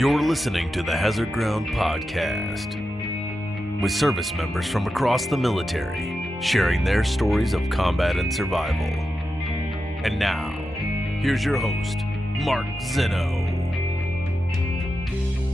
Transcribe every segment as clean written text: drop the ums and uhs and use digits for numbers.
You're listening to the Hazard Ground Podcast, with service members from across the military sharing their stories of combat and survival. And now, here's your host, Mark Zeno.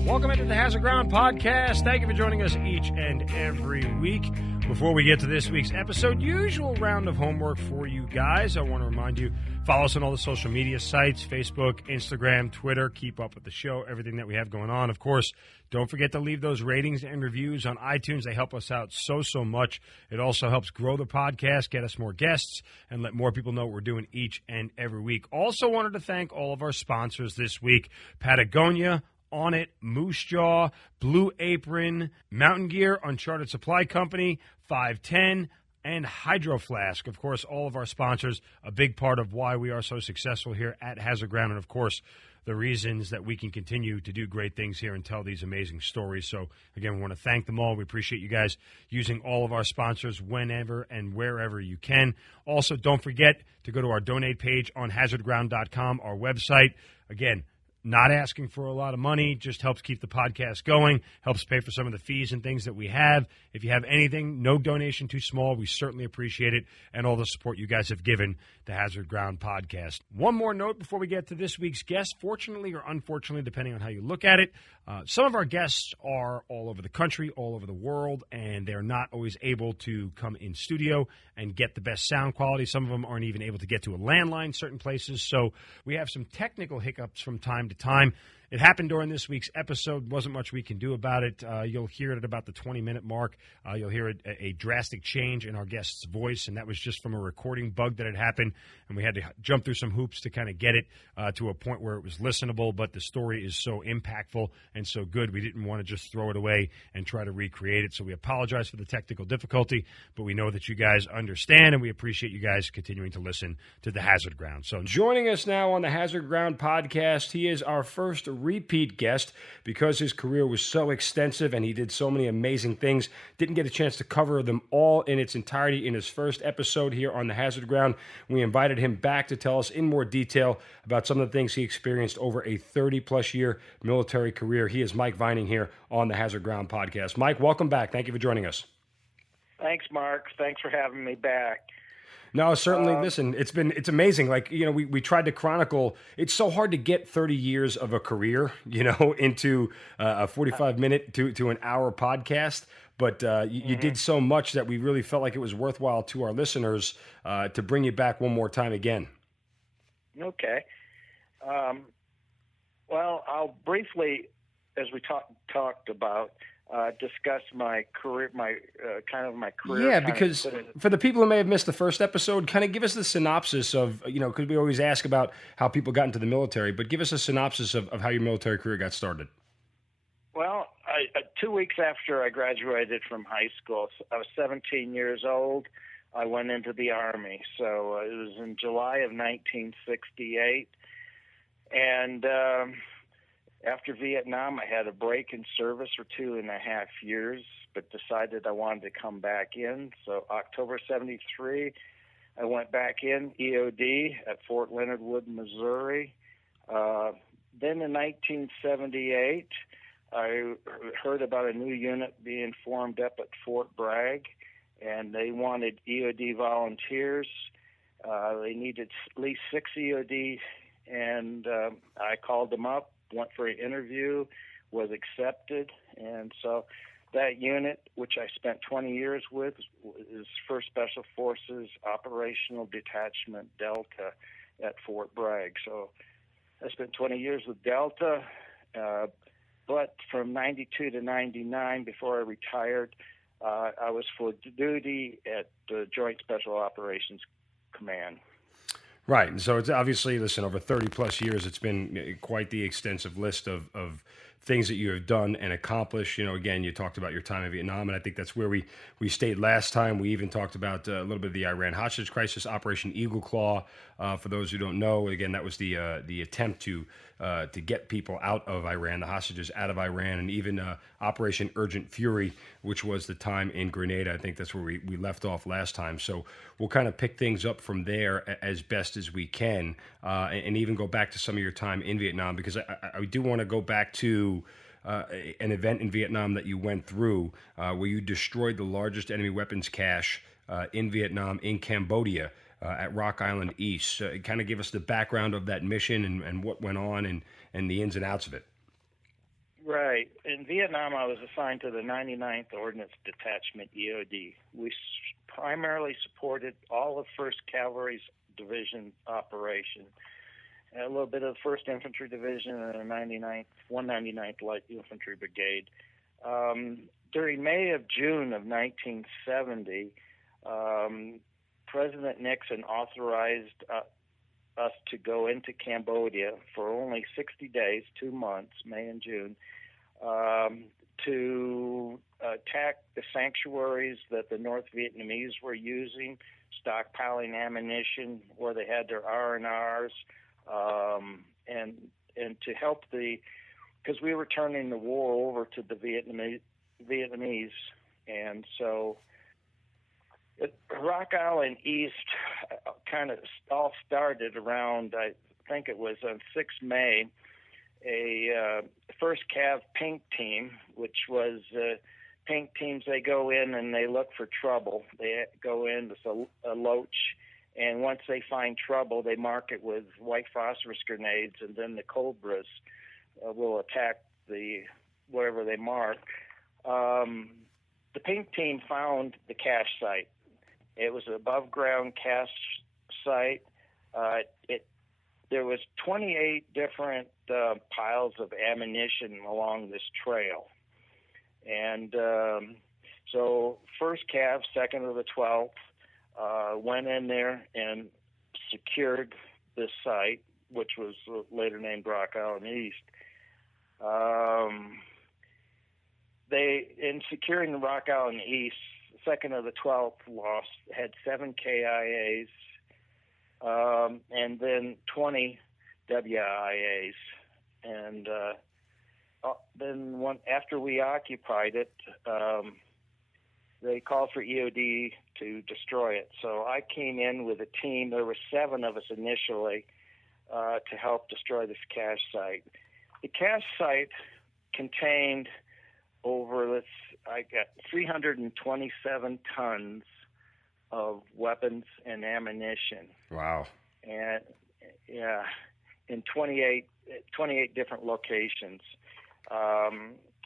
Welcome into the Hazard Ground Podcast. Thank you for joining us each and every week. Before we get to this week's episode, usual round of homework for you guys. I want to remind you, follow us on all the social media sites, Facebook, Instagram, Twitter. Keep up with the show, everything that we have going on. Of course, don't forget to leave those ratings and reviews on iTunes. They help us out so much. It also helps grow the podcast, get us more guests, and let more people know what we're doing each and every week. Also wanted to thank all of our sponsors this week, Patagonia, On It, Moose Jaw, Blue Apron, Mountain Gear, Uncharted Supply Company, 510, and Hydro Flask. Of course, all of our sponsors, a big part of why we are so successful here at Hazard Ground, and of course, the reasons that we can continue to do great things here and tell these amazing stories. So, again, we want to thank them all. We appreciate you guys using all of our sponsors whenever and wherever you can. Also, don't forget to go to our donate page on hazardground.com, our website. Again, not asking for a lot of money, just helps keep the podcast going, helps pay for some of the fees and things that we have. If you have anything, no donation too small, we certainly appreciate it, and all the support you guys have given the Hazard Ground Podcast. One more note before we get to this week's guest. Fortunately or unfortunately, depending on how you look at it, some of our guests are all over the country, all over the world, and they're not always able to come in studio and get the best sound quality. Some of them aren't even able to get to a landline certain places, so we have some technical hiccups from time to time. It happened during this week's episode. Wasn't much we can do about it. You'll hear it at about the 20-minute mark. You'll hear a drastic change in our guest's voice, and that was just from a recording bug that had happened, and we had to jump through some hoops to kind of get it to a point where it was listenable, but the story is so impactful and so good, we didn't want to just throw it away and try to recreate it, so we apologize for the technical difficulty, but we know that you guys understand, and we appreciate you guys continuing to listen to the Hazard Ground. So joining us now on the Hazard Ground Podcast, he is our first repeat guest because his career was so extensive and he did so many amazing things. Didn't get a chance to cover them all in its entirety in his first episode here on the Hazard Ground. We invited him back to tell us in more detail about some of the things he experienced over a 30-plus year military career. He is Mike Vining here on the Hazard Ground Podcast. Mike, welcome back. Thank you for joining us. Thanks, Mark. Thanks for having me back. No, certainly. Listen, it's amazing. Like, we tried to chronicle. It's so hard to get 30 years of a career, into a 45-minute to an hour podcast. But you did so much that we really felt like it was worthwhile to our listeners to bring you back one more time again. Okay. Well, I'll briefly, as we talked about, discuss my career, my career. Yeah, because for the people who may have missed the first episode, kind of give us the synopsis of, because we always ask about how people got into the military, but give us a synopsis of how your military career got started. Well, 2 weeks after I graduated from high school, I was 17 years old. I went into the Army. So it was in July of 1968. And after Vietnam, I had a break in service for 2.5 years, but decided I wanted to come back in. So October 73, I went back in, EOD, at Fort Leonard Wood, Missouri. Then in 1978, I heard about a new unit being formed up at Fort Bragg, and they wanted EOD volunteers. They needed at least 6 EOD, and I called them up, went for an interview, was accepted, and so that unit, which I spent 20 years with, is 1st Special Forces Operational Detachment Delta at Fort Bragg. So I spent 20 years with Delta, but from 92 to 99, before I retired, I was for duty at the Joint Special Operations Command. Right, and so it's obviously, listen, over 30-plus years, it's been quite the extensive list of things that you have done and accomplished. Again, you talked about your time in Vietnam, and I think that's where we stayed last time. We even talked about a little bit of the Iran hostage crisis, Operation Eagle Claw. For those who don't know, again, that was the attempt to get people out of Iran, the hostages out of Iran, and even Operation Urgent Fury, which was the time in Grenada. I think that's where we left off last time. So we'll kind of pick things up from there as best as we can, and even go back to some of your time in Vietnam, because I do want to go back to to an event in Vietnam that you went through where you destroyed the largest enemy weapons cache in Vietnam, in Cambodia, at Rock Island East. Kind of give us the background of that mission and what went on and the ins and outs of it. Right. In Vietnam, I was assigned to the 99th Ordnance Detachment, EOD. We primarily supported all of 1st Cavalry's Division operation, a little bit of 1st Infantry Division and a 199th Light Infantry Brigade. During May of June of 1970, President Nixon authorized us to go into Cambodia for only 60 days, 2 months, May and June, to attack the sanctuaries that the North Vietnamese were using, stockpiling ammunition where they had their R&Rs, and to help because we were turning the war over to the Vietnamese, and so Rock Island East kind of all started around, I think it was on 6 May, a 1st Cav Pink Team, which was pink teams. They go in and they look for trouble. They go in with a loach, and once they find trouble, they mark it with white phosphorus grenades, and then the Cobras will attack wherever they mark. The pink team found the cache site. It was an above-ground cache site. There was 28 different piles of ammunition along this trail. And so 1st Cav, 2nd of the 12th, went in there and secured this site, which was later named Rock Island East. In securing the Rock Island East, 2nd of the 12th had 7 KIAs, and then 20 WIAs. And then after we occupied it, they called for EOD to destroy it. So I came in with a team. There were 7 of us initially to help destroy this cache site. The cache site contained I got 327 tons of weapons and ammunition. Wow. And yeah, in 28 different locations.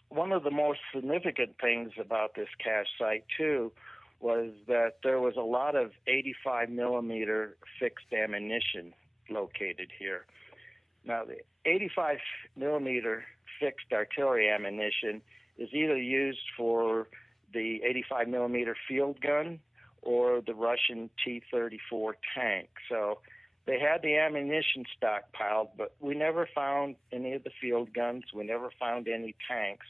One of the most significant things about this cache site too was that there was a lot of 85 millimeter fixed ammunition located here. Now the 85 millimeter fixed artillery ammunition is either used for the 85 millimeter field gun or the Russian T-34 tank. So they had the ammunition stockpiled, but we never found any of the field guns. We never found any tanks,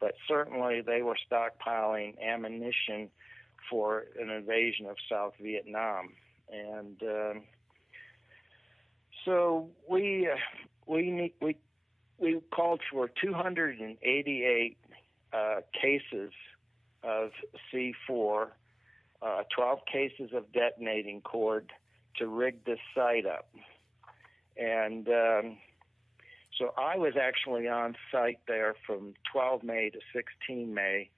but certainly they were stockpiling ammunition for an invasion of South Vietnam. And so we called for 288 cases of C4, 12 cases of detonating cord to rig this site up. And so I was actually on site there from 12 May to 16 May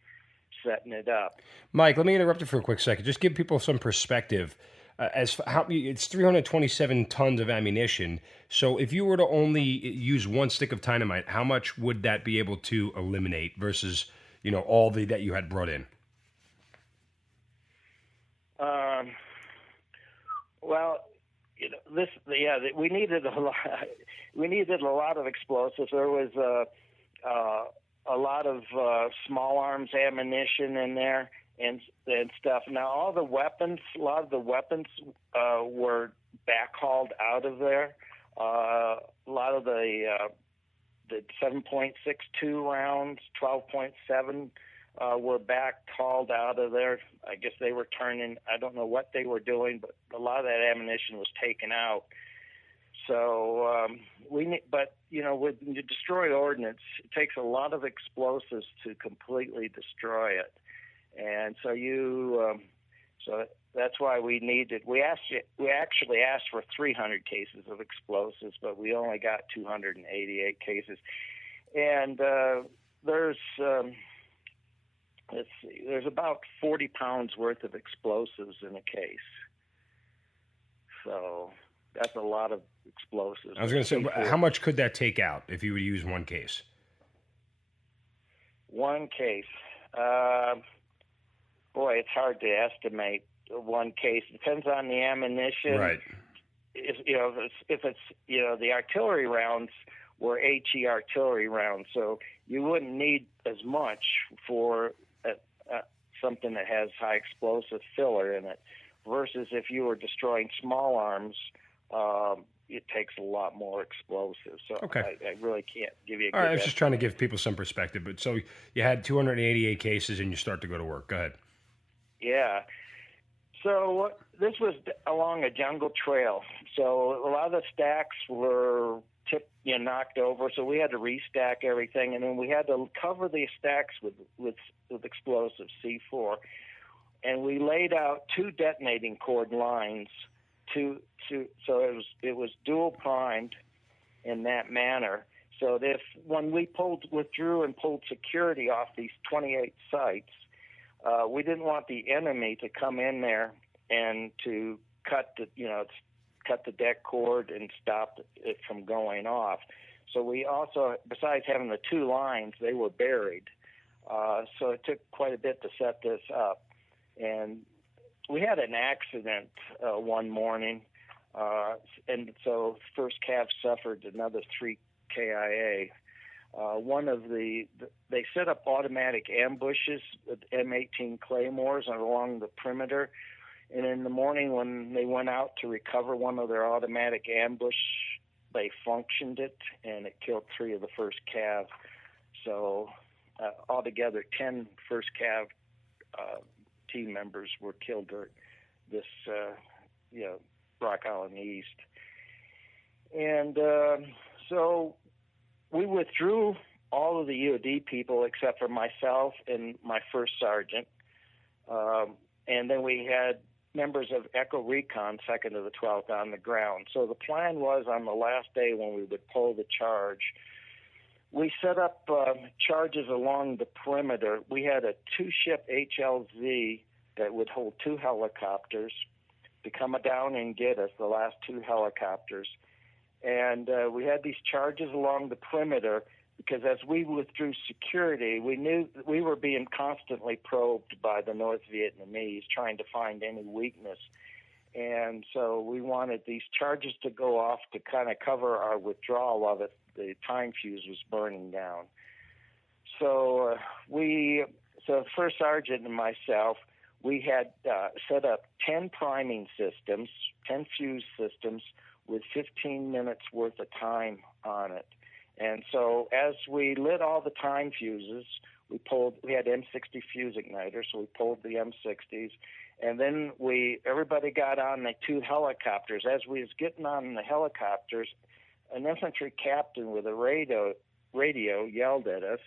setting it up. Mike, let me interrupt you for a quick second. Just give people some perspective. It's 327 tons of ammunition. So if you were to only use one stick of dynamite, how much would that be able to eliminate versus, all that you had brought in? Well, we needed a lot. We needed a lot of explosives. There was a lot of small arms ammunition in there and stuff. Now, a lot of the weapons were backhauled out of there. A lot of the 7.62 rounds, 12.7 were backhauled out of there. I guess they were turning. I don't know what they were doing, but a lot of that ammunition was taken out. So when you destroy ordnance, it takes a lot of explosives to completely destroy it. And so so that's why we actually asked for 300 cases of explosives, but we only got 288 cases. And there's about 40 pounds worth of explosives in a case. So that's a lot of explosives. I was going to say, how much could that take out if you would use one case? One case. Boy, it's hard to estimate one case. Depends on the ammunition. Right. If it's the artillery rounds were HE artillery rounds, so you wouldn't need as much for something that has high explosive filler in it. Versus if you were destroying small arms, it takes a lot more explosives. So okay. I really can't give you a good All right, I was just trying to give people some perspective. But so you had 288 cases and you start to go to work. Go ahead. Yeah. So this was along a jungle trail. So a lot of the stacks were knocked over, so we had to restack everything, and then we had to cover the stacks with explosive C4. And we laid out 2 detonating cord lines so it was dual primed in that manner. So that when we withdrew and pulled security off these 28 sites, we didn't want the enemy to come in there and to cut the deck cord and stop it from going off. So we also, besides having the 2 lines, they were buried. So it took quite a bit to set this up. And we had an accident one morning, and so first Cav suffered another 3 KIA. They set up automatic ambushes with M18 Claymores along the perimeter, and in the morning when they went out to recover one of their automatic ambush, they functioned it, and it killed 3 of the first Cav. So altogether, 10 first Cav team members were killed during this, Rock Island East. And so we withdrew all of the EOD people except for myself and my first sergeant. And then we had members of Echo Recon, 2nd to the 12th, on the ground. So the plan was on the last day when we would pull the charge, we set up charges along the perimeter. We had a 2-ship HLZ that would hold 2 helicopters to come down and get us, the last 2 helicopters. And we had these charges along the perimeter because as we withdrew security, we knew that we were being constantly probed by the North Vietnamese, trying to find any weakness. And so we wanted these charges to go off to kind of cover our withdrawal while the time fuse was burning down. So the first sergeant and myself, we had set up 10 priming systems, 10 fuse systems with 15 minutes worth of time on it. And so as we lit all the time fuses, we had M60 fuse igniters, so we pulled the M60s. And then everybody got on the 2 helicopters. As we was getting on the helicopters, an infantry captain with a radio yelled at us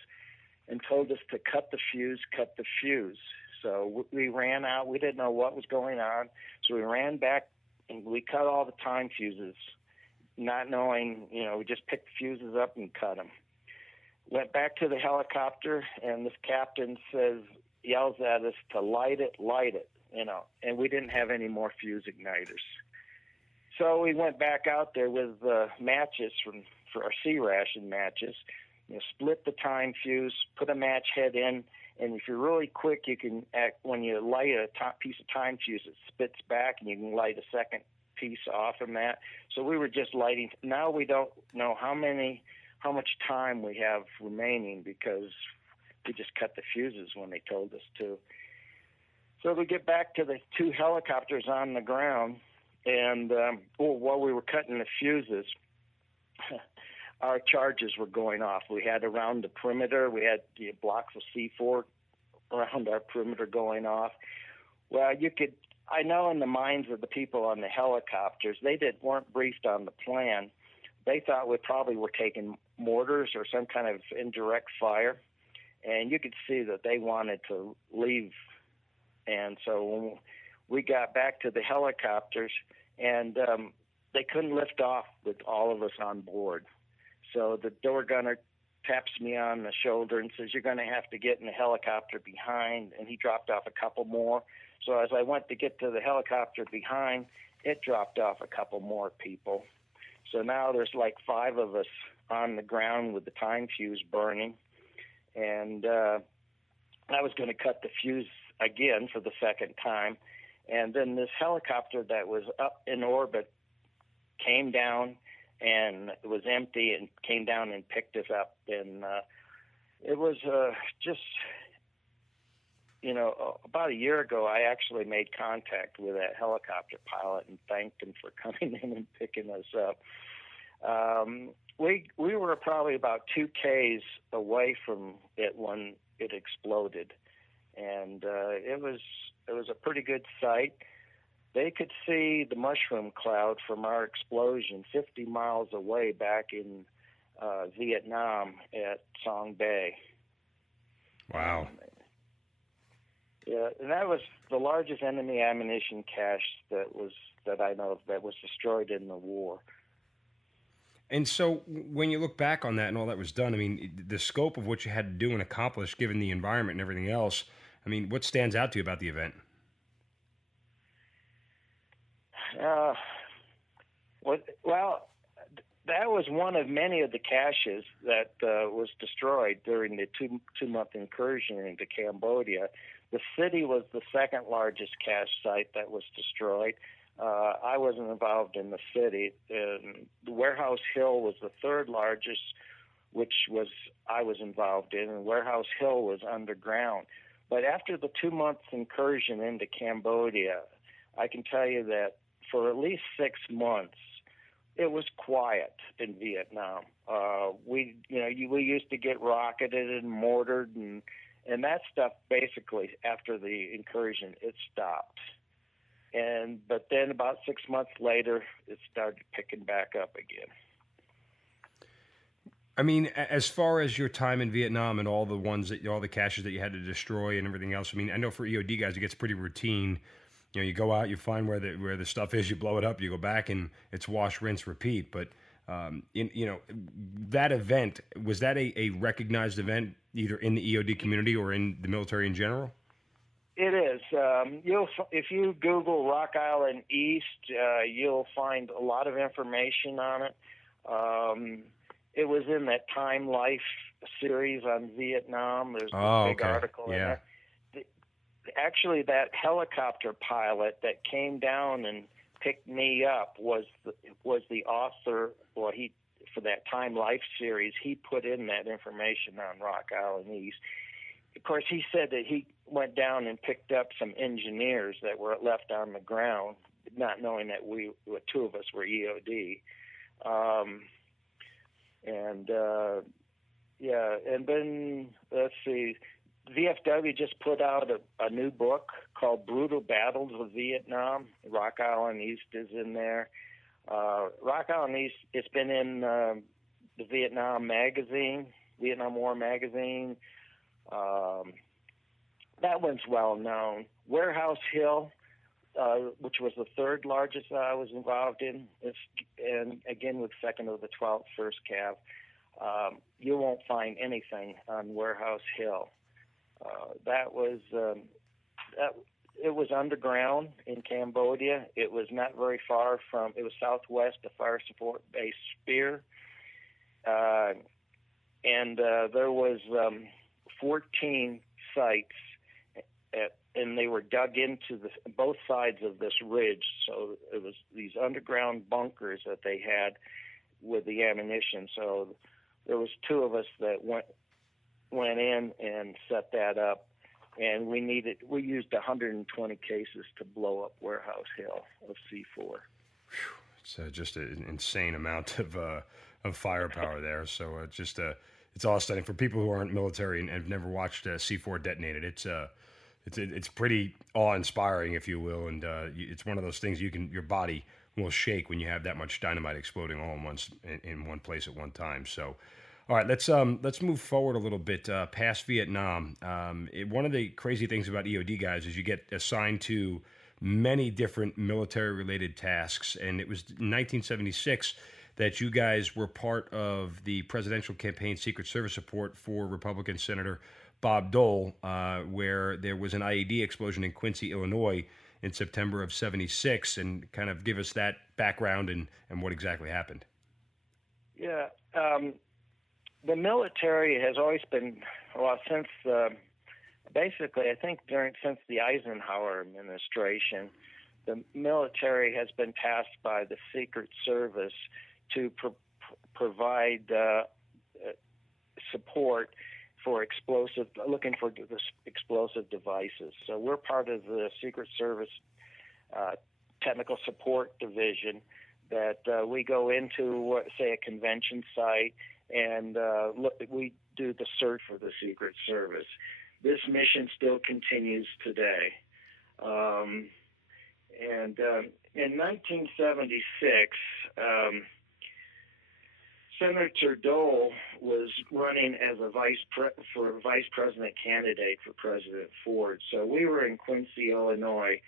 and told us to cut the fuse. So we ran out. We didn't know what was going on. So we ran back and we cut all the time fuses, not knowing, we just picked the fuses up and cut them. Went back to the helicopter, and this captain yells at us to light it, and we didn't have any more fuse igniters. So we went back out there with matches for our C ration matches, split the time fuse, put a match head in, and if you're really quick, you can when you light a piece of time fuse, it spits back, and you can light a second piece off from that. So we were just lighting. Now we don't know how much time we have remaining because we just cut the fuses when they told us to. So we get back to the 2 helicopters on the ground, and while we were cutting the fuses, our charges were going off. We had around the perimeter, we had blocks of C4 around our perimeter going off. Well, I know in the minds of the people on the helicopters, they weren't briefed on the plan. They thought we probably were taking mortars or some kind of indirect fire, and you could see that they wanted to leave. And so when we got back to the helicopters, and they couldn't lift off with all of us on board. So the door gunner taps me on the shoulder and says, "You're going to have to get in the helicopter behind." And he dropped off a couple more. So as I went to get to the helicopter behind, it dropped off a couple more people. So now there's like 5 of us on the ground with the time fuse burning. And I was going to cut the fuse again for the second time. And then this helicopter that was up in orbit came down, and it was empty, and came down and picked us up. And it was just, about a year ago, I actually made contact with that helicopter pilot and thanked him for coming in and picking us up. We were probably about 2 Ks away from it when it exploded, and it was a pretty good sight. They could see the mushroom cloud from our explosion 50 miles away back in Vietnam at Song Bay. Wow. Yeah, and that was the largest enemy ammunition cache that I know of that was destroyed in the war. And so when you look back on that and all that was done, I mean, the scope of what you had to do and accomplish, given the environment and everything else, I mean, what stands out to you about the event? Well, that was one of many of the caches that was destroyed during the two-month incursion into Cambodia. The city was the second largest cache site that was destroyed. I wasn't involved in the city. The Warehouse Hill was the third largest, which I was involved in, and Warehouse Hill was underground. But after the 2-month incursion into Cambodia, I can tell you that for at least 6 months, it was quiet in Vietnam. We used to get rocketed and mortared, and that stuff basically after the incursion, it stopped. But then about 6 months later, it started picking back up again. I mean, as far as your time in Vietnam and all the caches that you had to destroy and everything else, I mean, I know for EOD guys, it gets pretty routine. You go out, you find where the stuff is, you blow it up, you go back, and it's wash, rinse, repeat. But that event, was that a recognized event either in the EOD community or in the military in general? It is. If you Google Rock Island East, you'll find a lot of information on it. It was in that Time Life series on Vietnam. There's a big article in there. Actually, that helicopter pilot that came down and picked me up was the author. Well, for that Time Life series, he put in that information on Rock Island East. Of course, he said that he went down and picked up some engineers that were left on the ground, not knowing that 2 of us were EOD. And then let's see. VFW just put out a new book called Brutal Battles of Vietnam. Rock Island East is in there. Rock Island East, it's been in the Vietnam War magazine. That one's well known. Warehouse Hill, which was the third largest I was involved in, and again with 2nd of the 12th, 1st Cav, you won't find anything on Warehouse Hill. It was underground in Cambodia. It was not very far from. It was southwest of Fire Support Base Spear, and there was 14 sites, and they were dug into both sides of this ridge. So it was these underground bunkers that they had with the ammunition. So there was 2 of us that went in and set that up, and we used 120 cases to blow up Warehouse Hill of C4. It's just an insane amount of firepower there. So it's all stunning for people who aren't military and have never watched C4 detonated. It's pretty awe-inspiring, if you will, and it's one of those things your body will shake when you have that much dynamite exploding all in one place at one time. So. All right, let's move forward a little bit past Vietnam. One of the crazy things about EOD guys is you get assigned to many different military-related tasks, and it was in 1976 that you guys were part of the presidential campaign Secret Service support for Republican Senator Bob Dole, where there was an IED explosion in Quincy, Illinois in September of '76, and kind of give us that background and what exactly happened. Yeah. The military has always been, well, since basically, I think since the Eisenhower administration, the military has been tasked by the Secret Service to provide support for looking for explosive devices. So we're part of the Secret Service Technical Support Division that we go into, say, a convention site, and we do the search for the Secret Service. This mission still continues today. And in 1976, Senator Dole was running as a vice president candidate for President Ford. So we were in Quincy, Illinois,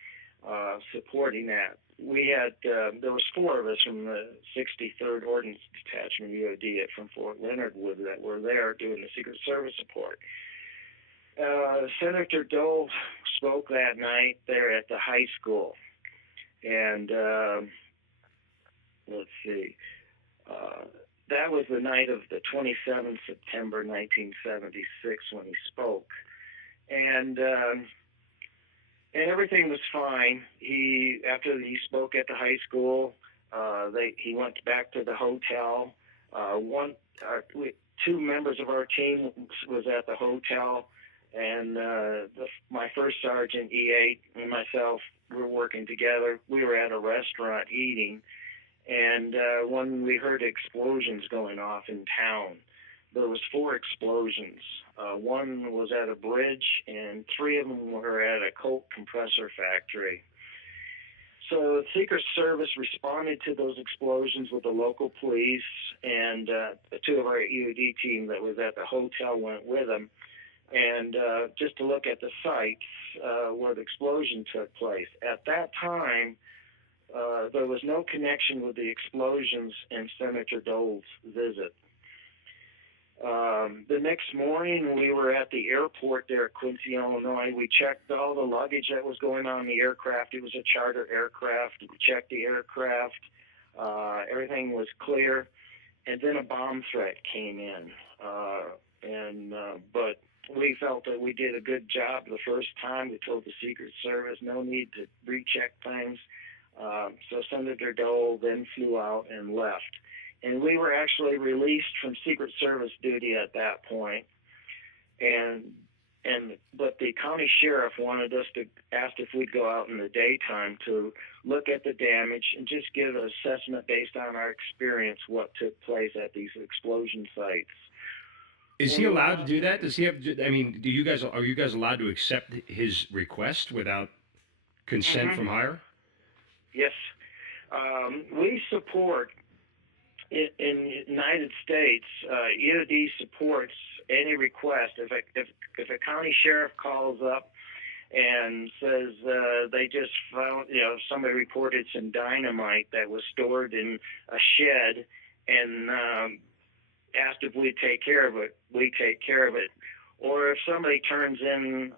supporting that. We had there was 4 of us from the 63rd Ordnance Detachment EOD from Fort Leonard Wood that were there doing the Secret Service support. Senator Dole spoke that night there at the high school, and let's see. That was the night of the 27th September 1976 when he spoke, and everything was fine. After he spoke at the high school, he went back to the hotel. 2 members of our team was at the hotel, and my first sergeant E8 and myself were working together. We were at a restaurant eating. And when we heard explosions going off in town, there was 4 explosions. One was at a bridge, and 3 of them were at a Colt compressor factory. So the Secret Service responded to those explosions with the local police, and the 2 of our EOD team that was at the hotel went with them, and just to look at the sites where the explosion took place. At that time, there was no connection with the explosions and Senator Dole's visit. The next morning, we were at the airport there at Quincy, Illinois. We checked all the luggage that was going on in the aircraft. It was a charter aircraft. We checked the aircraft. Everything was clear. And then a bomb threat came in. But we felt that we did a good job the first time. We told the Secret Service no need to recheck things. So Senator Dole then flew out and left. And we were actually released from Secret Service duty at that point. But the county sheriff wanted us to ask if we'd go out in the daytime to look at the damage and just give an assessment based on our experience what took place at these explosion sites. Is he allowed to do that? Does he have? I mean, are you guys allowed to accept his request without consent from higher? Yes, we support. In the United States, EOD supports any request. If a county sheriff calls up and says they just found, somebody reported some dynamite that was stored in a shed and asked if we'd take care of it, we take care of it. Or if somebody turns in,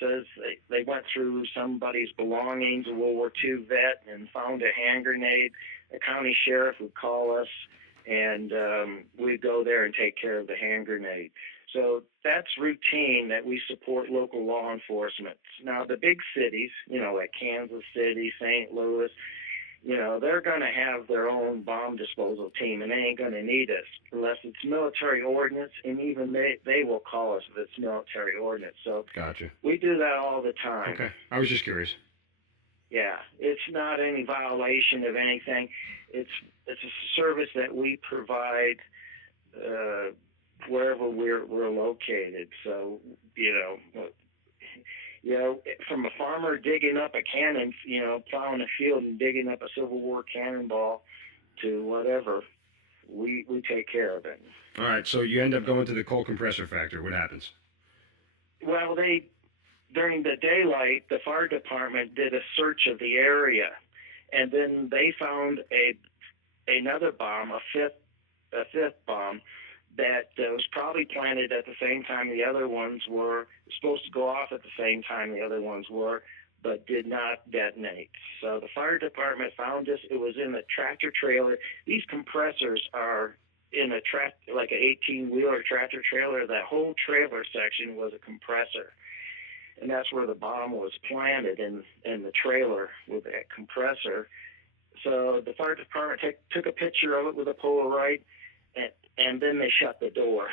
says they went through somebody's belongings, a World War II vet, and found a hand grenade, the county sheriff would call us, and we'd go there and take care of the hand grenade. So that's routine that we support local law enforcement. Now, the big cities, like Kansas City, St. Louis, they're going to have their own bomb disposal team, and they ain't going to need us unless it's military ordnance, and even they will call us if it's military ordnance. So Gotcha. We do that all the time. Okay. I was just curious. Yeah, it's not any violation of anything. It's a service that we provide wherever we're located. So, from a farmer digging up a cannon, plowing a field and digging up a Civil War cannonball to whatever, we take care of it. All right, so you end up going to the coal compressor factory. What happens? Well, during the daylight, the fire department did a search of the area, and then they found a another bomb, a fifth bomb, that was probably planted at the same time the other ones were, supposed to go off at the same time the other ones were, but did not detonate. So the fire department found this. It was in a tractor trailer. These compressors are in a like an 18-wheeler tractor trailer. That whole trailer section was a compressor, and that's where the bomb was planted, in the trailer with that compressor. So the fire department took a picture of it with a Polaroid, and then they shut the door.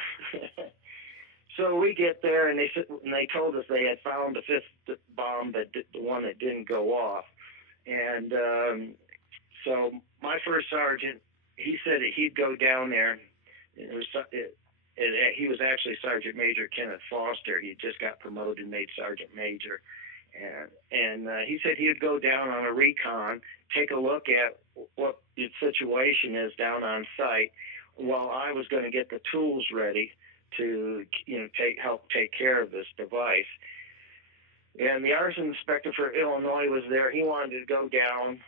So we get there, and they told us they had found the fifth bomb, the one that didn't go off. And so my first sergeant, he said that he'd go down there. He was actually Sergeant Major Kenneth Foster. He just got promoted and made Sergeant Major. And he said he would go down on a recon, take a look at what the situation is down on site, while I was going to get the tools ready to help take care of this device. And the arson inspector for Illinois was there. He wanted to go down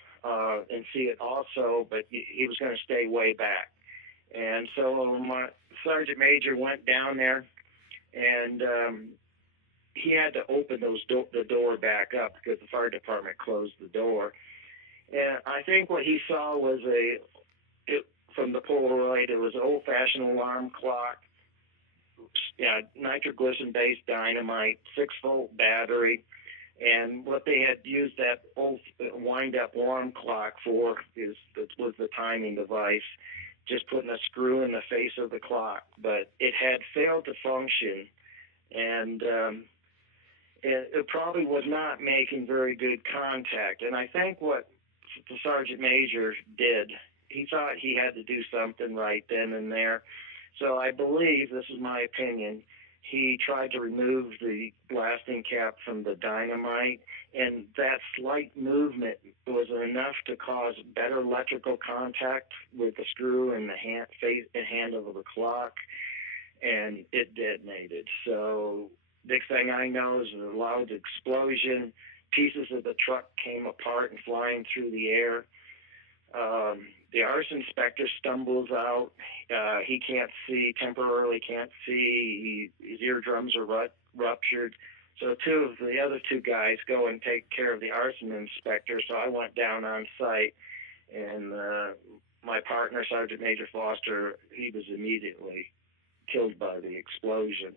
and see it also, but he was going to stay way back. And so my Sergeant Major went down there, and he had to open the door back up because the fire department closed the door. And I think what he saw was from the Polaroid, it was an old-fashioned alarm clock, nitroglycerin-based dynamite, 6-volt battery, and what they had used that old wind-up alarm clock for was the timing device, just putting a screw in the face of the clock. But it had failed to function, and it probably was not making very good contact. And I think what the Sergeant Major did, he thought he had to do something right then and there. So I believe, this is my opinion, he tried to remove the blasting cap from the dynamite, and that slight movement was enough to cause better electrical contact with the screw and the handle of the clock, and it detonated. So next thing I know is a loud explosion. Pieces of the truck came apart and flying through the air. The arson inspector stumbles out. He can't see, temporarily can't see. His eardrums are ruptured. So the other two guys go and take care of the arson inspector. So I went down on site, and my partner, Sergeant Major Foster, he was immediately killed by the explosion.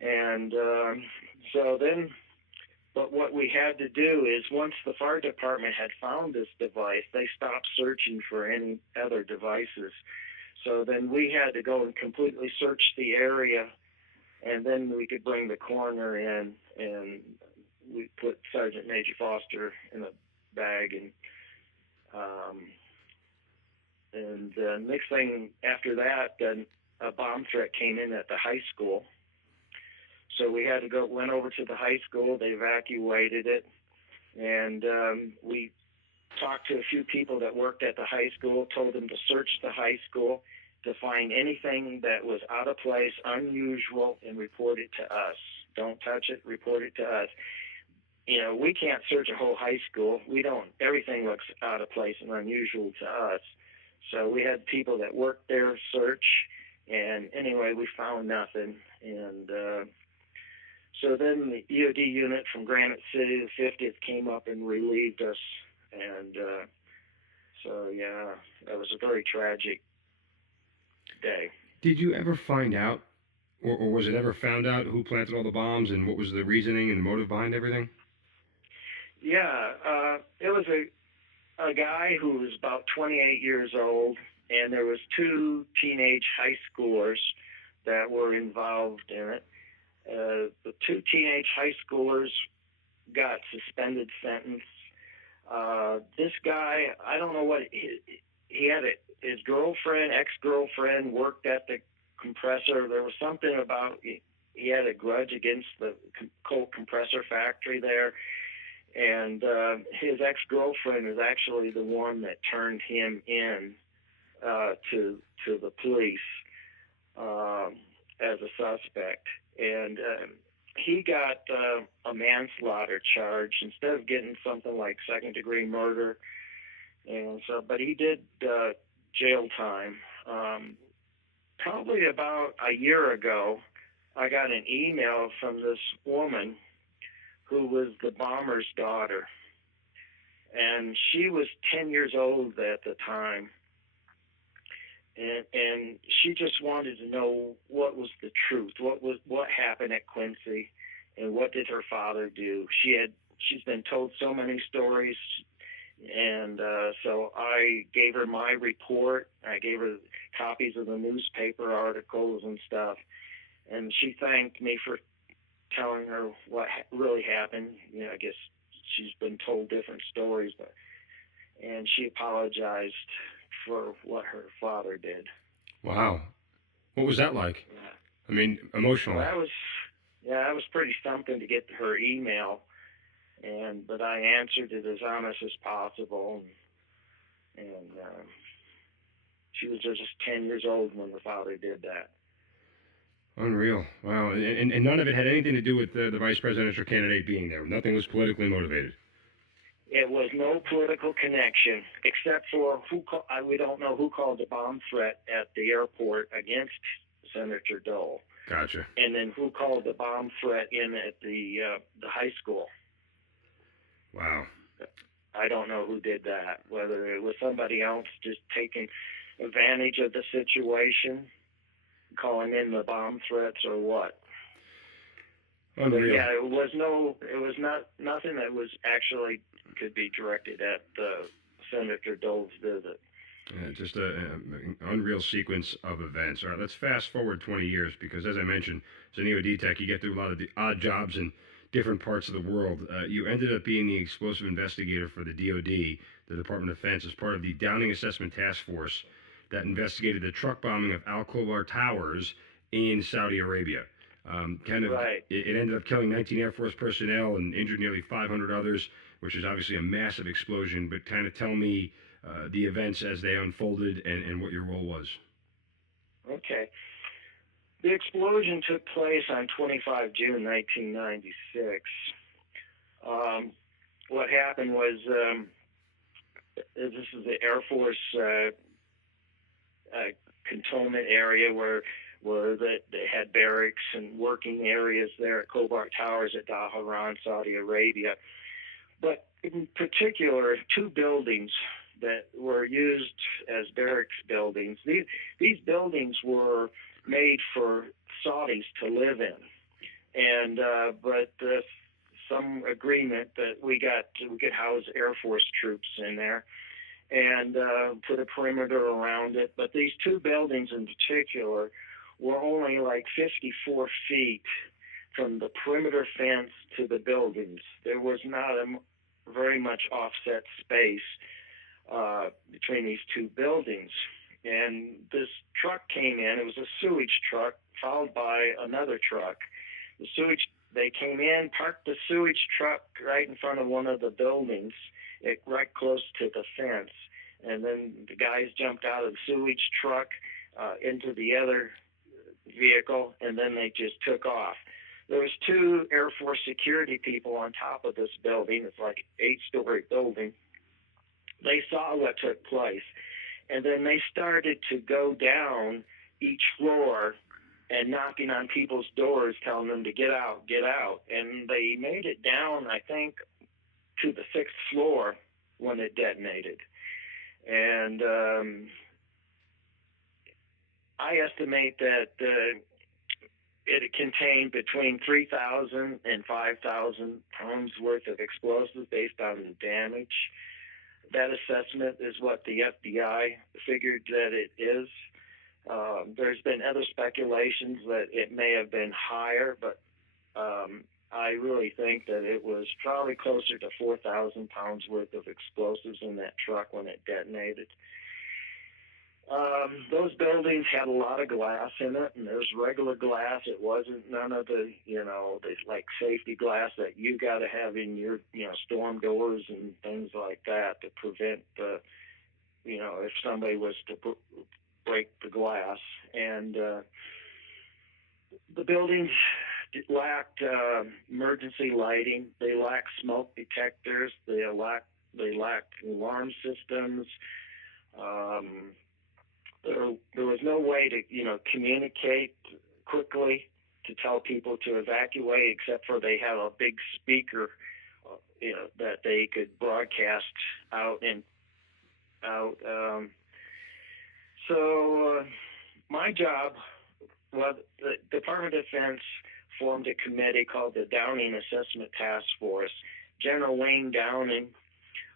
And but what we had to do is, once the fire department had found this device, they stopped searching for any other devices. So then we had to go and completely search the area, and then we could bring the coroner in, and we put Sergeant Major Foster in a bag. And the next thing after that, then a bomb threat came in at the high school. So we had to went over to the high school. They evacuated it, and we talked to a few people that worked at the high school, told them to search the high school to find anything that was out of place, unusual, and report it to us. Don't touch it, report it to us. We can't search a whole high school. Everything looks out of place and unusual to us. So we had people that worked there search, and anyway, we found nothing. And so then the EOD unit from Granite City, the 50th, came up and relieved us. And so, yeah, that was a very tragic day. Did you ever find out, or was it ever found out who planted all the bombs and what was the reasoning and the motive behind everything? Yeah, it was a guy who was about 28 years old, and there was 2 teenage high schoolers that were involved in it. The 2 teenage high schoolers got suspended sentence. This guy, I don't know what, he had his ex-girlfriend worked at the compressor. There was something about, he had a grudge against the coal compressor factory there. And his ex-girlfriend is actually the one that turned him in to the police as a suspect. And he got a manslaughter charge. Instead of getting something like second-degree murder, And so, but he did jail time. Probably about a year ago, I got an email from this woman who was the bomber's daughter. And she was 10 years old at the time. And she just wanted to know what was the truth, what happened at Quincy, and what did her father do. She's been told so many stories, and so I gave her my report. I gave her copies of the newspaper articles and stuff, and she thanked me for telling her what really happened. I guess she's been told different stories, and she apologized for what her father did. Wow. What was that like? Yeah. I mean, emotional. Well, that was pretty something to get her email, but I answered it as honest as possible, and she was just 10 years old when her father did that. Unreal. Wow. And none of it had anything to do with the vice presidential candidate being there. Nothing was politically motivated. It was no political connection, except for we don't know who called the bomb threat at the airport against Senator Dole. Gotcha. And then who called the bomb threat in at the high school. Wow. I don't know who did that, whether it was somebody else just taking advantage of the situation, calling in the bomb threats, or what. Unreal. But yeah, it was nothing that was actually could be directed at Senator Dole's visit. Just an unreal sequence of events. All right, let's fast forward 20 years, because as I mentioned, as an EOD tech, you get through a lot of the odd jobs in different parts of the world. You ended up being the explosive investigator for the DOD, the Department of Defense, as part of the Downing Assessment Task Force that investigated the truck bombing of Khobar Towers in Saudi Arabia. Right. It ended up killing 19 Air Force personnel and injured nearly 500 others, which is obviously a massive explosion. But kind of tell me the events as they unfolded and what your role was. Okay. The explosion took place on 25 June 1996. What happened was this is the Air Force cantonment area where they had barracks and working areas there at Khobar Towers at Dhahran, Saudi Arabia. But in particular, two buildings that were used as barracks buildings. These buildings were made for Saudis to live in, but some agreement that we could house Air Force troops in there, and put a perimeter around it. But these two buildings in particular were only like 54 feet from the perimeter fence to the buildings. There was not a very much offset space between these two buildings. And this truck came in. It was a sewage truck followed by another truck. They came in, parked the sewage truck right in front of one of the buildings, right close to the fence. And then the guys jumped out of the sewage truck into the other vehicle, and then they just took off. There was two Air Force security people on top of this building. It's like an 8-story building. They saw what took place, and then they started to go down each floor and knocking on people's doors, telling them to get out. And they made it down, I think, to the 6th floor when it detonated. And I estimate that it contained between 3,000 and 5,000 pounds worth of explosives based on the damage. That assessment is what the FBI figured that it is. There's been other speculations that it may have been higher, but I really think that it was probably closer to 4,000 pounds worth of explosives in that truck when it detonated. Those buildings had a lot of glass in it, and there's regular glass. It wasn't none of the, the like safety glass that you got to have in your, storm doors and things like that to prevent the, if somebody was to break the glass. And the buildings lacked emergency lighting. They lacked smoke detectors. They lacked They lacked alarm systems. There was no way to, communicate quickly to tell people to evacuate, except for they have a big speaker, that they could broadcast out. So my job, the Department of Defense formed a committee called the Downing Assessment Task Force. General Wayne Downing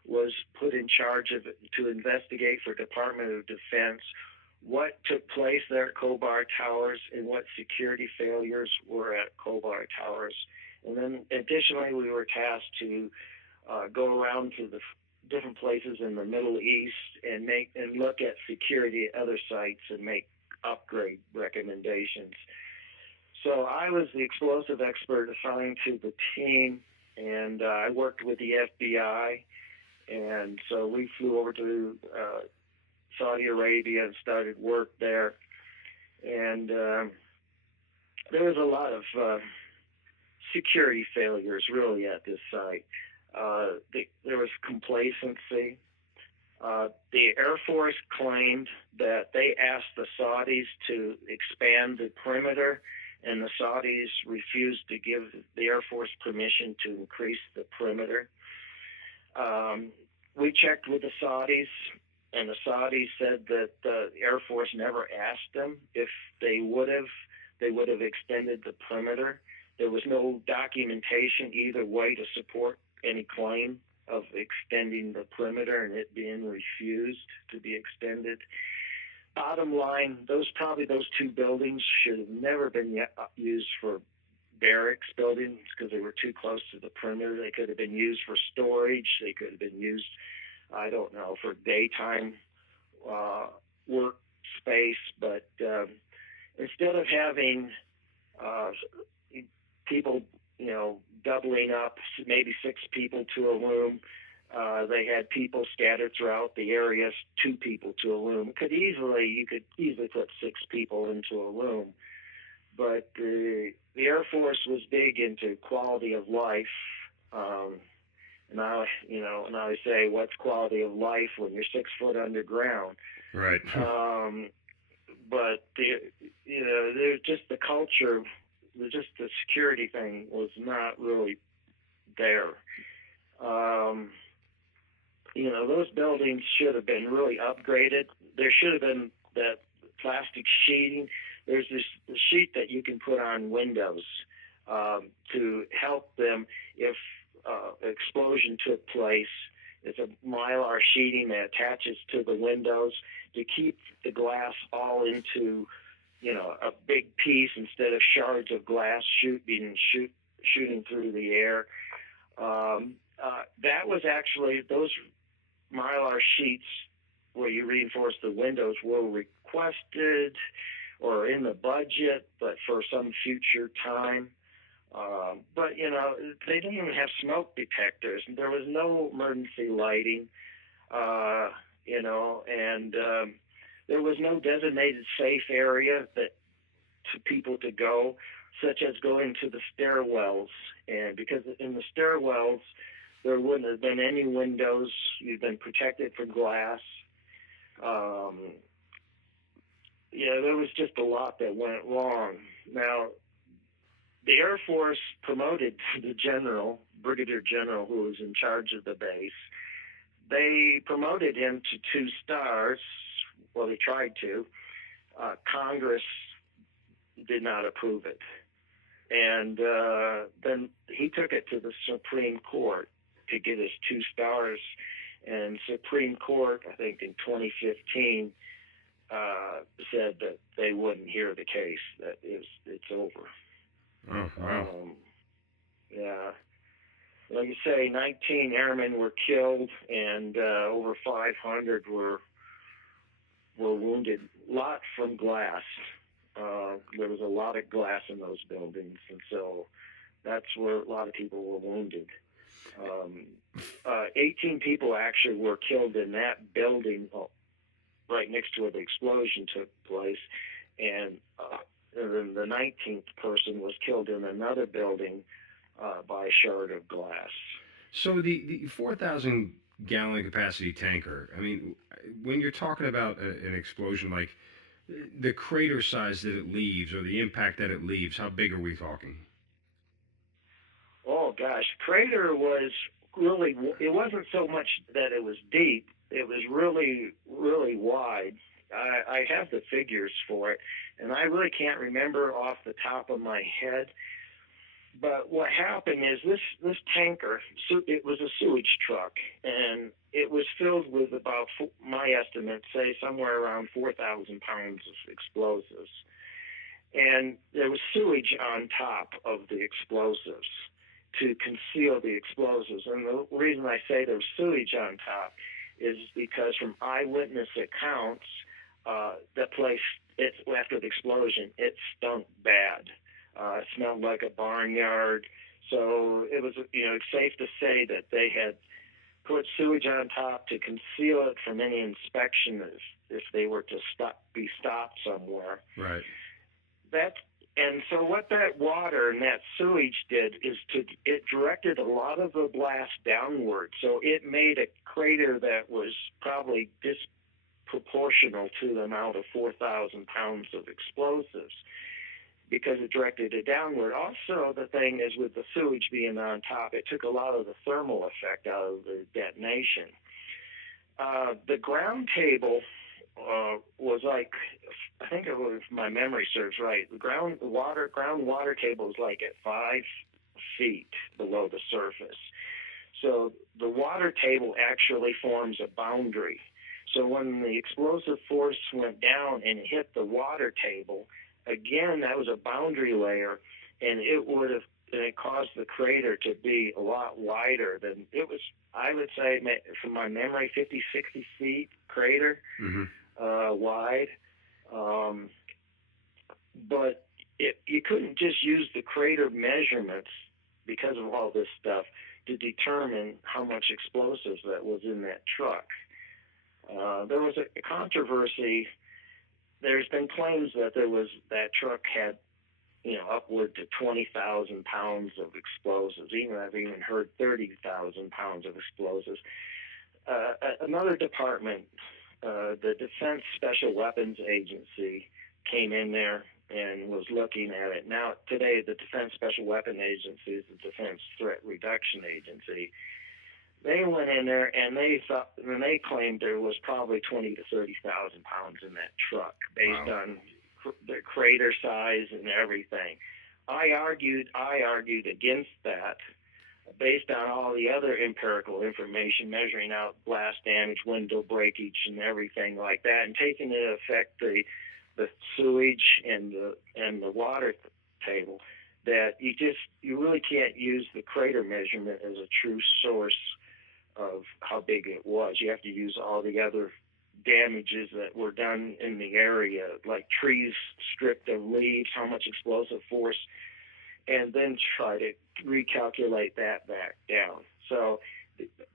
was put in charge of it to investigate for Department of Defense what took place there at Khobar Towers and what security failures were at Khobar Towers. And then additionally, we were tasked to go around to the different places in the Middle East and look at security at other sites and make upgrade recommendations. So I was the explosive expert assigned to the team, and I worked with the FBI. And so we flew over to Saudi Arabia and started work there. And there was a lot of security failures really at this site. There was complacency. The Air Force claimed that they asked the Saudis to expand the perimeter, and the Saudis refused to give the Air Force permission to increase the perimeter. We checked with the Saudis, and the Saudis said that the Air Force never asked them if they would have extended the perimeter. There was no documentation either way to support any claim of extending the perimeter and it being refused to be extended. Bottom line, those two buildings should have never been used for barracks buildings because they were too close to the perimeter. They could have been used for storage. They could have been used, I don't know, for daytime work space. But instead of having people, doubling up, maybe 6 people to a room, they had people scattered throughout the areas, 2 people to a room. You could easily put 6 people into a room. But the Air Force was big into quality of life. And I say, what's quality of life when you're 6 foot underground? Right. But there's just the culture, just the security thing was not really there. Those buildings should have been really upgraded. There should have been that plastic sheeting. There's this sheet that you can put on windows to help them if explosion took place. It's a mylar sheeting that attaches to the windows to keep the glass all into, a big piece instead of shards of glass shooting through the air. That was actually, those mylar sheets where you reinforce the windows were requested or in the budget, but for some future time. But they didn't even have smoke detectors. There was no emergency lighting, and there was no designated safe area to people to go, such as going to the stairwells. And because in the stairwells, there wouldn't have been any windows. You've been protected from glass. There was just a lot that went wrong. Now, the Air Force promoted the Brigadier General, who was in charge of the base. They promoted him to 2 stars. Well, they tried to. Congress did not approve it. And then he took it to the Supreme Court to get his 2 stars. And Supreme Court, I think in 2015, said that they wouldn't hear the case, that it's over. Oh, wow. Like you say, 19 airmen were killed and over 500 were wounded. A lot from glass. There was a lot of glass in those buildings, and so that's where a lot of people were wounded. 18 people actually were killed in that building right next to where the explosion took place, and then the 19th person was killed in another building by a shard of glass. So the 4,000 gallon capacity tanker. I mean, when you're talking about an explosion, like the crater size that it leaves or the impact that it leaves, how big are we talking? Oh gosh, crater was really, it wasn't so much that it was deep, it was really, really wide. I have the figures for it, and I really can't remember off the top of my head. But what happened is this tanker, it was a sewage truck, and it was filled with about, my estimate, say somewhere around 4,000 pounds of explosives. And there was sewage on top of the explosives to conceal the explosives. And the reason I say there's sewage on top is because from eyewitness accounts, the place, after the explosion, it stunk bad. It smelled like a barnyard. So it was, safe to say that they had put sewage on top to conceal it from any inspection if they were to be stopped somewhere. Right. And so what that water and that sewage did is it directed a lot of the blast downward. So it made a crater that was probably disproportional to the amount of 4,000 pounds of explosives, because it directed it downward. Also, the thing is, with the sewage being on top, it took a lot of the thermal effect out of the detonation. The ground table was like, I think it was, if my memory serves right, the ground water table was like at 5 feet below the surface. So the water table actually forms a boundary. So when the explosive force went down and hit the water table, again, that was a boundary layer, and it caused the crater to be a lot wider than it was. I would say, from my memory, 50, 60 feet crater wide. But you couldn't just use the crater measurements because of all this stuff to determine how much explosives that was in that truck. There was a controversy. There's been claims that that truck had, upward to 20,000 pounds of explosives. I've even heard 30,000 pounds of explosives. Another department, the Defense Special Weapons Agency, came in there and was looking at it. Now, today, the Defense Special Weapons Agency is the Defense Threat Reduction Agency. They went in there and they claimed there was probably 20 to 30,000 pounds in that truck, based on the crater size and everything. I argued against that, based on all the other empirical information, measuring out blast damage, window breakage, and everything like that, and taking into effect the sewage and the water table. That you really can't use the crater measurement as a true source of how big it was. You have to use all the other damages that were done in the area, like trees stripped of leaves, how much explosive force, and then try to recalculate that back down. So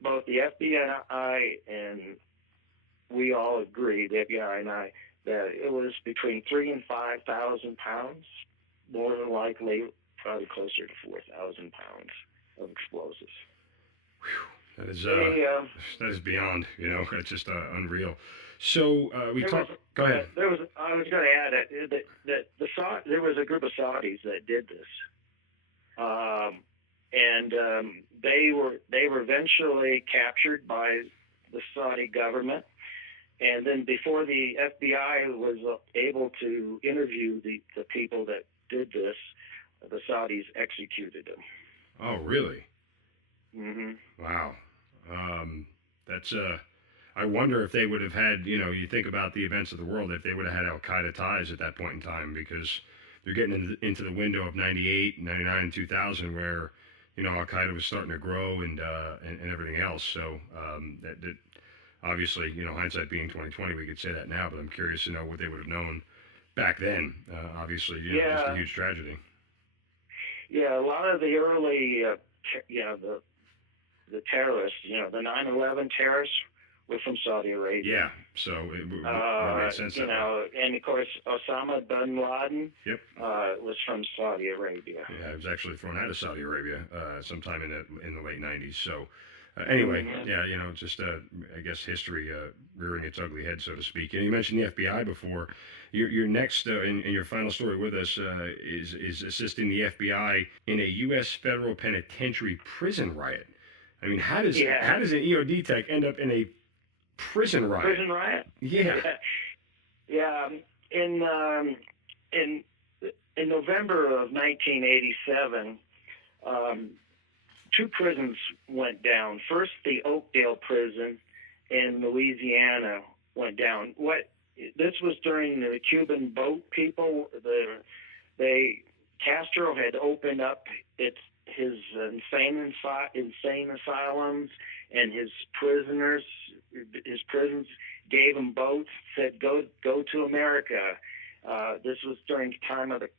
both the FBI and we all agreed, the FBI and I, that it was between 3,000 and 5,000 pounds, more than likely probably closer to 4,000 pounds of explosives. Whew. That is beyond, it's just unreal. So go ahead. I was going to add that there was a group of Saudis that did this, and they were eventually captured by the Saudi government, and then before the FBI was able to interview the people that did this, the Saudis executed them. Oh, really? Mm-hmm. Wow. That's I wonder if they would have had, you think about the events of the world, if they would have had Al-Qaeda ties at that point in time, because they're getting into the window of 98, 99, 2000, where, Al-Qaeda was starting to grow and everything else. So that obviously, hindsight being 2020, we could say that now, but I'm curious to know what they would have known back then. Obviously, just a huge tragedy. Yeah, a lot of the early, the terrorists, the 9/11 terrorists were from Saudi Arabia. Yeah, so it makes sense. And of course, Osama bin Laden was from Saudi Arabia. Yeah, it was actually thrown out of Saudi Arabia sometime in the late 90s. So Anyway, yeah, just I guess history rearing its ugly head, so to speak. And you mentioned the FBI before. Your next and your final story with us is assisting the FBI in a U.S. federal penitentiary prison riot. I mean, how does an EOD tech end up in a prison riot? Prison riot? Yeah. Yeah. In November of 1987, two prisons went down. First, the Oakdale prison in Louisiana went down. This was during the Cuban boat people. Castro had opened up his insane asylums and his prisoners. His prisons gave him boats. Said go to America. This was during the time of the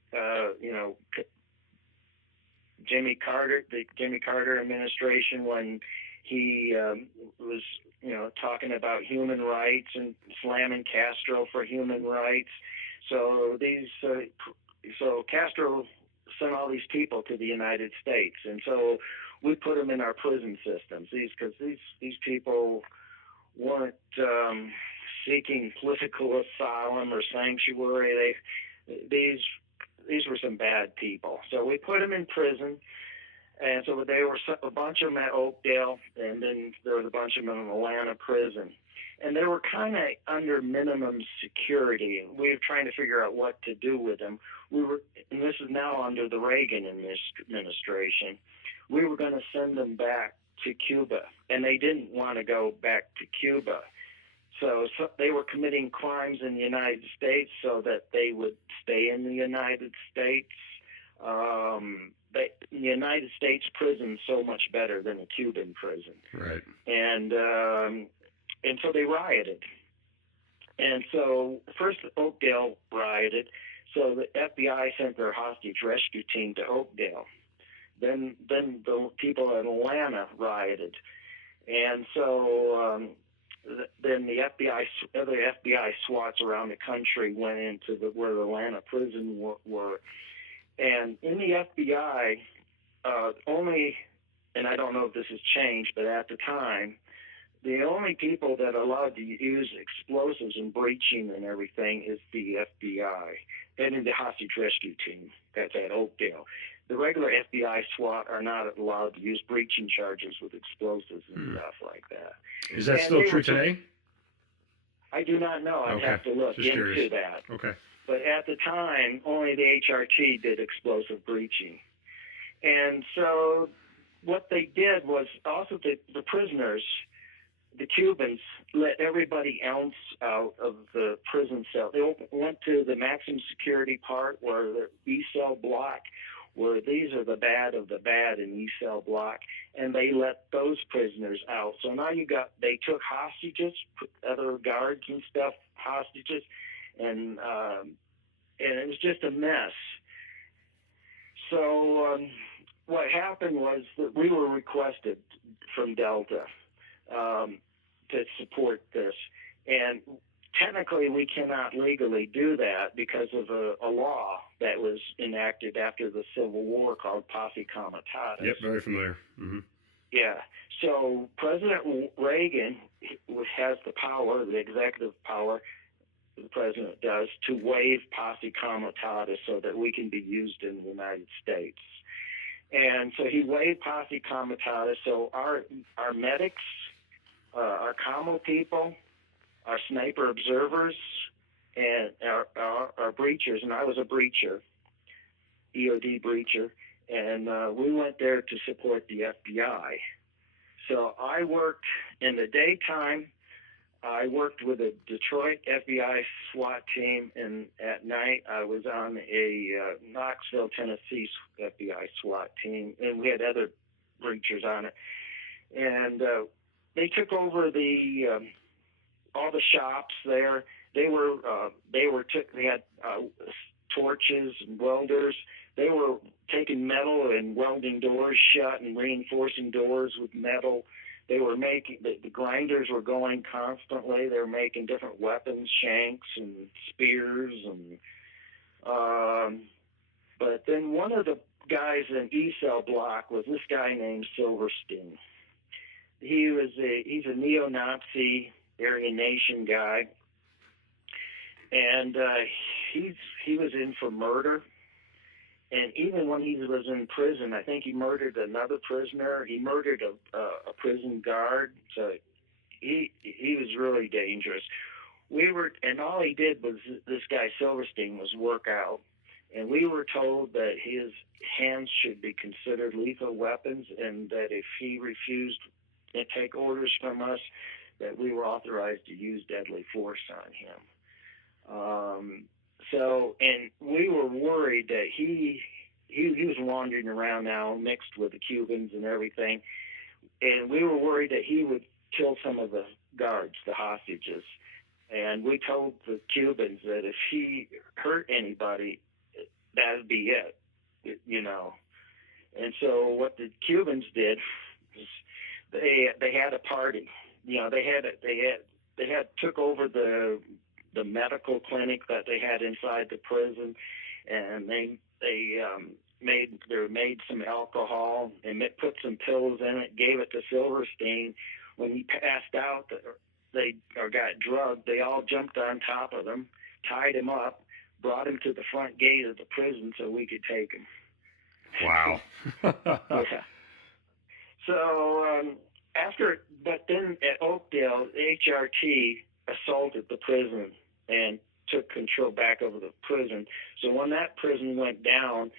Jimmy Carter administration, when he was talking about human rights and slamming Castro for human rights. So Castro sent all these people to the United States, and so we put them in our prison systems. Because these people weren't seeking political asylum or sanctuary. These were some bad people. So we put them in prison, and so they were a bunch of them at Oakdale, and then there was a bunch of them in Atlanta prison. And they were kind of under minimum security. We were trying to figure out what to do with them. And this is now under the Reagan administration. We were going to send them back to Cuba, and they didn't want to go back to Cuba. So they were committing crimes in the United States so that they would stay in the United States. The United States prison is so much better than a Cuban prison. Right. And so they rioted. And so first Oakdale rioted, so the FBI sent their hostage rescue team to Oakdale. Then the people in Atlanta rioted. And so then the other FBI SWATs around the country went into where the Atlanta prison were. And in the FBI, only, and I don't know if this has changed, but at the time, the only people that are allowed to use explosives and breaching and everything is the FBI and the hostage rescue team that's at Oakdale. The regular FBI SWAT are not allowed to use breaching charges with explosives and stuff like that. Is that still true today? I do not know. I'd have to look into that. Okay. But at the time, only the HRT did explosive breaching. And so what they did was also the prisoners, the Cubans, let everybody else out of the prison cell. They went to the maximum security part, where the E-cell block, where these are the bad of the bad in E-cell block, and they let those prisoners out. So now they took hostages, other guards and stuff, hostages, and it was just a mess. So what happened was that we were requested from Delta to support this, and technically we cannot legally do that because of a law that was enacted after the Civil War called Posse Comitatus. Yep, very familiar. Mm-hmm. Yeah. So President Reagan has the power, the executive power, the president does, to waive Posse Comitatus so that we can be used in the United States. And so he waived Posse Comitatus, so our medics, our commo people, our sniper observers, and our breachers, and I was a breacher, EOD breacher, and we went there to support the FBI. So I worked in the daytime. I worked with a Detroit FBI SWAT team, and at night I was on a Knoxville, Tennessee FBI SWAT team, and we had other breachers on it. And they took over all the shops there. They had torches and welders. They were taking metal and welding doors shut and reinforcing doors with metal. They were making, the grinders were going constantly. They were making different weapons, shanks and spears. But then one of the guys in E-cell block was this guy named Silverstein. He's a neo-Nazi Aryan Nation guy, and he was in for murder. And even when he was in prison, I think he murdered another prisoner. He murdered a prison guard. So he was really dangerous. And all he did was, this guy Silverstein was work out, and we were told that his hands should be considered lethal weapons, and that if he refused to take orders from us, that we were authorized to use deadly force on him. And we were worried that he was wandering around now, mixed with the Cubans and everything, and we were worried that he would kill some of the guards, the hostages. And we told the Cubans that if he hurt anybody, that would be it, you know. And so what the Cubans did was they had a party. You know, they took over the medical clinic that they had inside the prison, and they made some alcohol and put some pills in it, gave it to Silverstein. When he passed out or got drugged, they all jumped on top of him, tied him up, brought him to the front gate of the prison so we could take him. Wow. Yeah. So but then at Oakdale, the HRT assaulted the prison and took control back over the prison. So when that prison went down,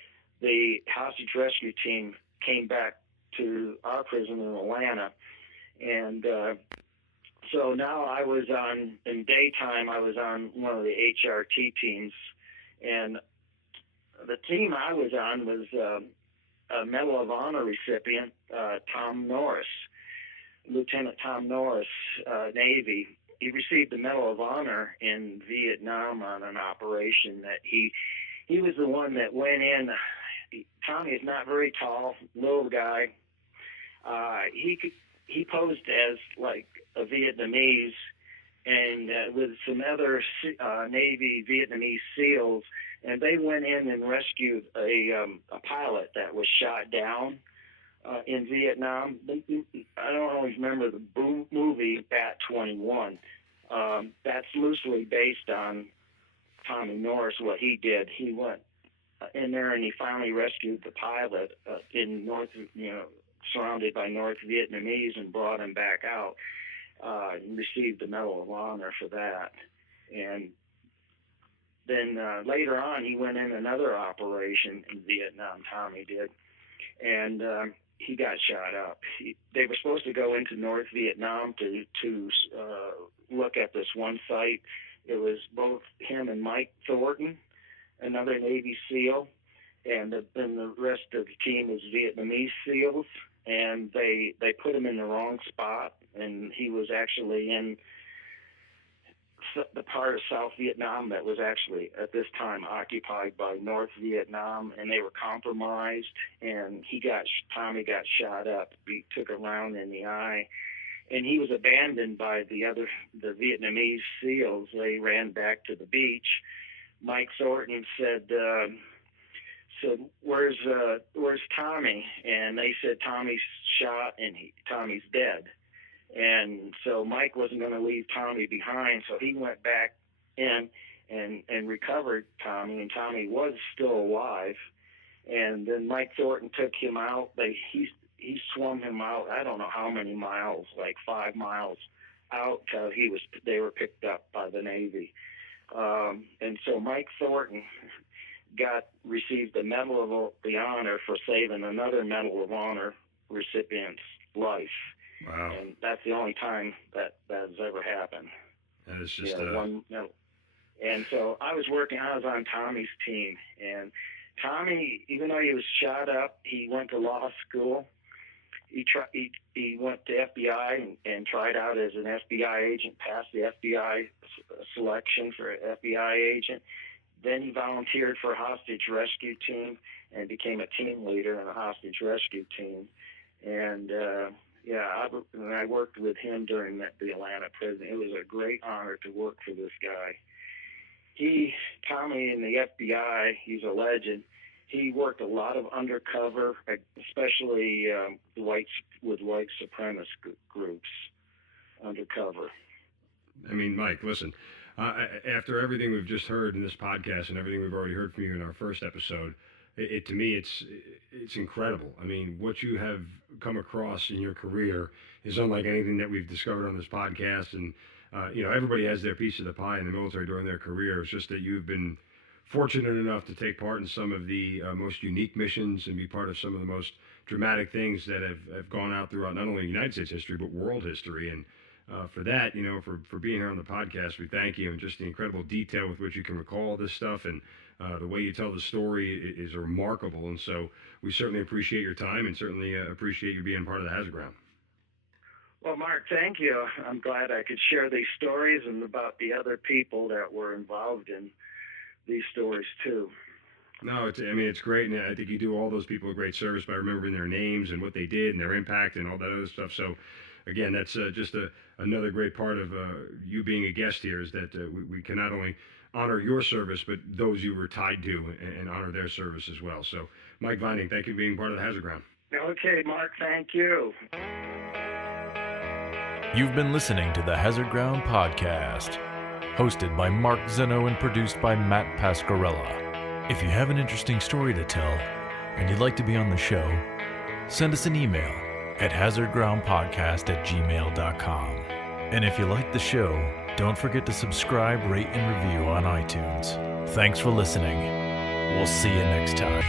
the hostage rescue team came back to our prison in Atlanta. And so now in daytime, I was on one of the HRT teams. And the team I was on was a Medal of Honor recipient, Tom Norris, Lieutenant Tom Norris, Navy. He received the Medal of Honor in Vietnam on an operation that he was the one that went in. Tommy is not very tall, little guy. He posed as like a Vietnamese, and with some other Navy Vietnamese SEALs, and they went in and rescued a pilot that was shot down in Vietnam. I don't always remember the movie Bat 21. That's loosely based on Tommy Norris, what he did. He went in there and he finally rescued the pilot surrounded by North Vietnamese, and brought him back out. And received the Medal of Honor for that. And then later on, he went in another operation in Vietnam, Tommy did, and he got shot up. They were supposed to go into North Vietnam to look at this one site. It was both him and Mike Thornton, another Navy SEAL, and then the rest of the team was Vietnamese SEALs, and they put him in the wrong spot, and he was actually in the part of South Vietnam that was actually at this time occupied by North Vietnam, and they were compromised, and Tommy got shot up. He took a round in the eye, and he was abandoned by the Vietnamese SEALs. They ran back to the beach. Mike Thornton said, where's Tommy? And they said, Tommy's shot and Tommy's dead. And so Mike wasn't going to leave Tommy behind, so he went back in and recovered Tommy, and Tommy was still alive. And then Mike Thornton took him out. He swum him out, I don't know how many miles, like 5 miles out, till they were picked up by the Navy. And so Mike Thornton received the Medal of the Honor for saving another Medal of Honor recipient's life. Wow. And that's the only time that has ever happened. That is just one. And so I was on Tommy's team, and Tommy, even though he was shot up, he went to law school. He went to FBI and tried out as an FBI agent, passed the FBI selection for an FBI agent. Then he volunteered for a hostage rescue team and became a team leader in a hostage rescue team. And I worked with him during the Atlanta prison. It was a great honor to work for this guy. Tommy in the FBI, he's a legend. he worked a lot of undercover, especially white supremacist groups undercover. I mean, Mike, listen, after everything we've just heard in this podcast and everything we've already heard from you in our first episode, to me, it's incredible. I mean, what you have come across in your career is unlike anything that we've discovered on this podcast. And, everybody has their piece of the pie in the military during their career. It's just that you've been fortunate enough to take part in some of the most unique missions and be part of some of the most dramatic things that have gone out throughout not only United States history, but world history. And for that, for being here on the podcast, we thank you, and just the incredible detail with which you can recall this stuff, and the way you tell the story is remarkable. And so we certainly appreciate your time, and certainly appreciate you being part of the Hazard Ground. Well, Mark, thank you. I'm glad I could share these stories and about the other people that were involved in these stories too. No, it's great, and I think you do all those people a great service by remembering their names and what they did and their impact and all that other stuff. So, again, that's just another great part of you being a guest here, is that we can not only honor your service, but those you were tied to, and honor their service as well. So, Mike Vining, thank you for being part of the Hazard Ground. Okay, Mark, thank you. You've been listening to the Hazard Ground Podcast, hosted by Mark Zeno and produced by Matt Pasquarella. If you have an interesting story to tell and you'd like to be on the show, send us an email at hazardgroundpodcast@gmail.com. And if you like the show, don't forget to subscribe, rate, and review on iTunes. Thanks for listening. We'll see you next time.